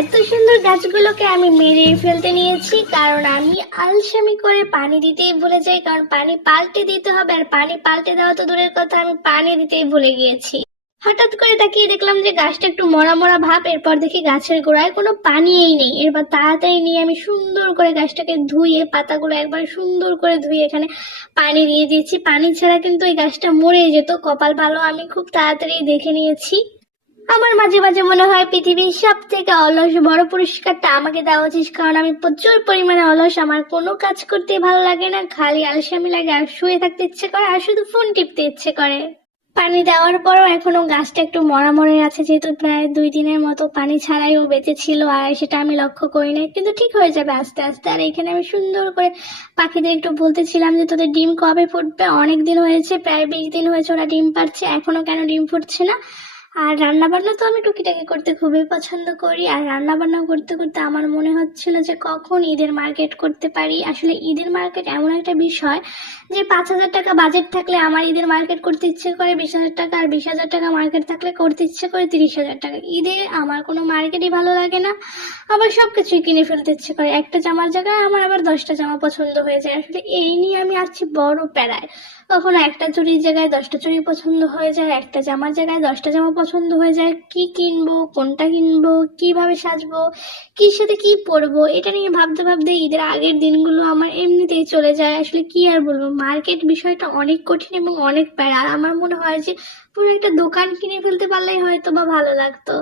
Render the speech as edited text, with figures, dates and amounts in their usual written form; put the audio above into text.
এত সুন্দর গাছগুলোকে আমি মেরে ফেলতে নিয়েছি, কারণ আমি আলসেমি করে পানি দিতেই ভুলে যাই। কারণ পানি পাল্টে দিতে হবে, আর পানি পাল্টে দেওয়া তো দূরের কথা, আমি পানি দিতেই ভুলে গিয়েছি। হঠাৎ করে তাকিয়ে দেখলাম যে গাছটা একটু মরা মরা ভাব। এরপর দেখি গাছের গোড়ায় কোনো পানিই নেই। এরপর তাড়াতাড়ি নিয়ে আমি সুন্দর করে গাছটাকে ধুয়ে, পাতাগুলো একবার সুন্দর করে ধুয়ে এখানে পানি দিয়ে দিয়েছি। পানি ছাড়া কিন্তু এই গাছটা মরে যেত। কপাল ভালো, আমি খুব তাড়াতাড়ি দেখে নিয়েছি। আমার মাঝে মাঝে মনে হয় পৃথিবীর সব থেকে অলস বড় পুরস্কারটা আমাকে দেওয়া উচিত, কারণ আমি প্রচুর পরিমাণে অলস। আমার কোনো কাজ করতে ভালো লাগে না, খালি আলসেমি লাগে, আর শুয়ে থাকতে ইচ্ছে করে, আর শুধু ফোন টিপতে ইচ্ছে করে। পানি দেওয়ার পরও এখনো গাছটা একটু মরা মরে আছে, যেহেতু প্রায় 2 দিনের মতো পানি ছাড়াই ও বেঁচে ছিল, আর সেটা আমি লক্ষ্য করি নাই। কিন্তু ঠিক হয়ে যাবে আস্তে আস্তে। আর এখানে আমি সুন্দর করে পাখিদের একটু বলতেছিলাম যে তোদের ডিম কবে ফুটবে। অনেক দিন হয়েছে, প্রায় 20 দিন হয়েছে ওরা ডিম পাড়ছে, এখনো কেন ডিম ফুটছে না। আর রান্না বান্না তো আমি টুকিটাকি করতে খুবই পছন্দ করি। আর রান্না বান্না করতে করতে আমার মনে হচ্ছিল যে কখন ঈদের মার্কেট করতে পারি। আসলে ঈদের মার্কেট এমন একটা বিষয় যে 5,000 টাকা বাজেট থাকলে আমার ঈদের মার্কেট করতে ইচ্ছে করে 20,000 টাকা, আর 20,000 টাকা মার্কেট থাকলে করতে ইচ্ছে করে 30,000 টাকা। ঈদে আমার কোনো মার্কেটই ভালো লাগে না, আবার সবকিছুই কিনে ফেলতে ইচ্ছে করে। একটা জামার জায়গায় আমার আবার 10টা জামা পছন্দ হয়ে যায়। আসলে এই নিয়ে আমি আছি বড় প্যারায়। কখনো একটা চুড়ির জায়গায় 10টা চুড়ি পছন্দ হয়ে যায়, একটা জামার জায়গায় 10টা জামা পছন্দ হয়ে যায়। কি কিনবো, কোনটা কিনবো, কিভাবে সাজবো, কি সাথে কি পরবো, এটা নিয়ে ভাবতে ভাবতে ঈদের আগের দিনগুলো আমার এমনিতেই চলে যায়। আসলে কি আর বলবো, মার্কেট বিষয়টা অনেক কঠিন এবং অনেক প্যারা। আর আমার মনে হয় যে পুরো একটা দোকান কিনে ফেলতে পারলেই হয়তো বা ভালো লাগতো।